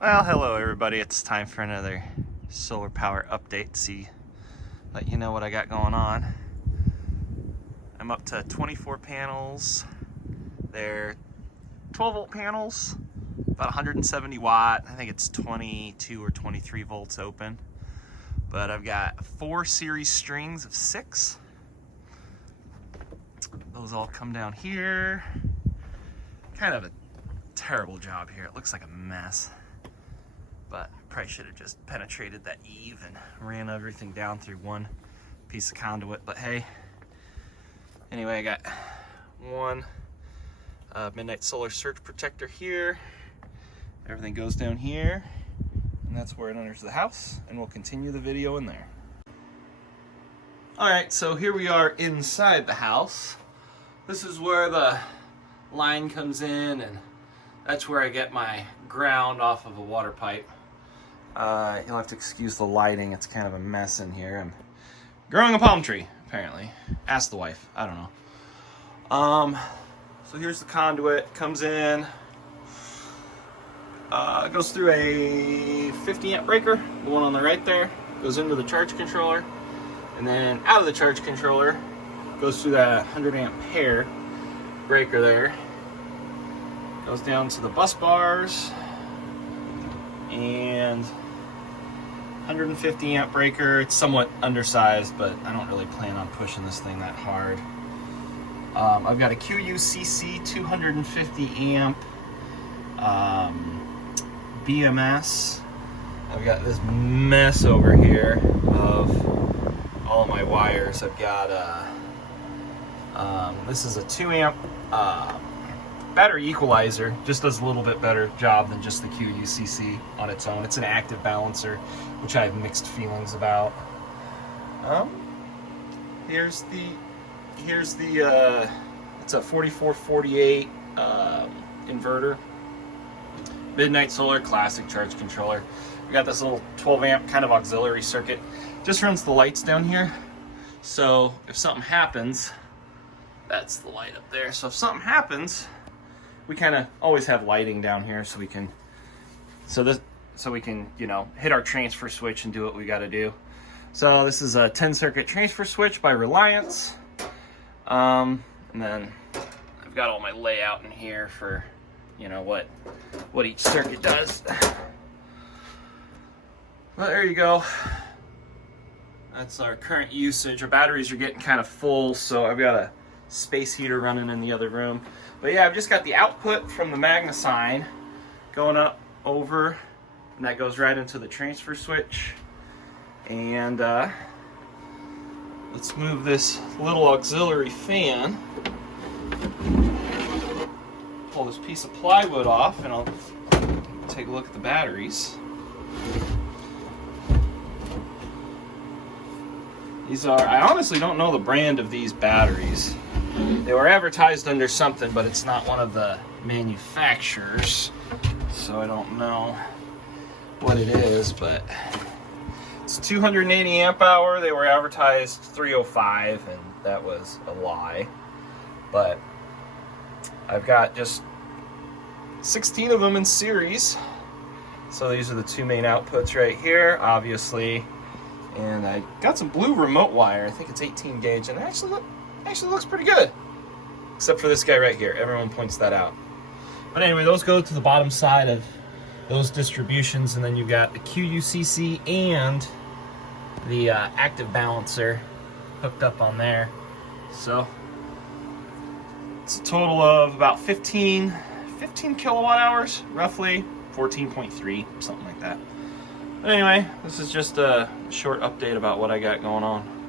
Well, hello everybody. It's time for another solar power update. Let you know what I got going on. I'm up to 24 panels. They're 12 volt panels, about 170 watt. I think it's 22 or 23 volts open. But I've got 4 series strings of 6. Those all come down here. Kind of a terrible job here. It looks like a mess. But probably should have just penetrated that eave and ran everything down through one piece of conduit, but hey. Anyway, I got one midnight solar surge protector here. Everything goes down here, and that's where it enters the house, and we'll continue the video in there. Alright, so here we are inside the house. This is where the line comes in, and that's where I get my ground off of a water pipe. You'll have to excuse the lighting, it's kind of a mess in here. I'm growing a palm tree, apparently. Ask the wife, I don't know. So here's the conduit, comes in, goes through a 50 amp breaker, the one on the right there, goes into the charge controller, and then out of the charge controller, goes through that 100 ampere breaker there, goes down to the bus bars, and 150 amp breaker. It's somewhat undersized, but I don't really plan on pushing this thing that hard. I've got a QUCC 250 amp BMS. I've got this mess over here of all of my wires. I've got this is a 2 amp battery equalizer. Just does a little bit better job than just the QUCC on its own. It's an active balancer, which I have mixed feelings about. Here's the it's a 4448 inverter, midnight solar classic charge controller. We got this little 12 amp kind of auxiliary circuit. Just runs the lights down here. So if something happens, that's the light up there. So if something happens, we kind of always have lighting down here, so we can, you know, hit our transfer switch and do what we got to do. So this is a 10 circuit transfer switch by Reliance, and then I've got all my layout in here for, you know, what each circuit does. Well, there you go. That's our current usage. Our batteries are getting kind of full, so I've got a space heater running in the other room. But yeah, I've just got the output from the MagnaSign going up over, and that goes right into the transfer switch. And let's move this little auxiliary fan. Pull this piece of plywood off, and I'll take a look at the batteries. These are, I honestly don't know the brand of these batteries. They were advertised under something, but it's not one of the manufacturers, so I don't know what it is, but it's 280 amp hour. They were advertised 305, and that was a lie. But I've got just 16 of them in series. So these are the 2 main outputs right here, obviously. And I got some blue remote wire. I think it's 18 gauge, and it actually looks pretty good. Except for this guy right here. Everyone points that out. But anyway, those go to the bottom side of those distributions, and then you've got the QUCC and the active balancer hooked up on there. So it's a total of about 15 kilowatt hours, roughly 14.3, something like that. But anyway, this is just a short update about what I got going on.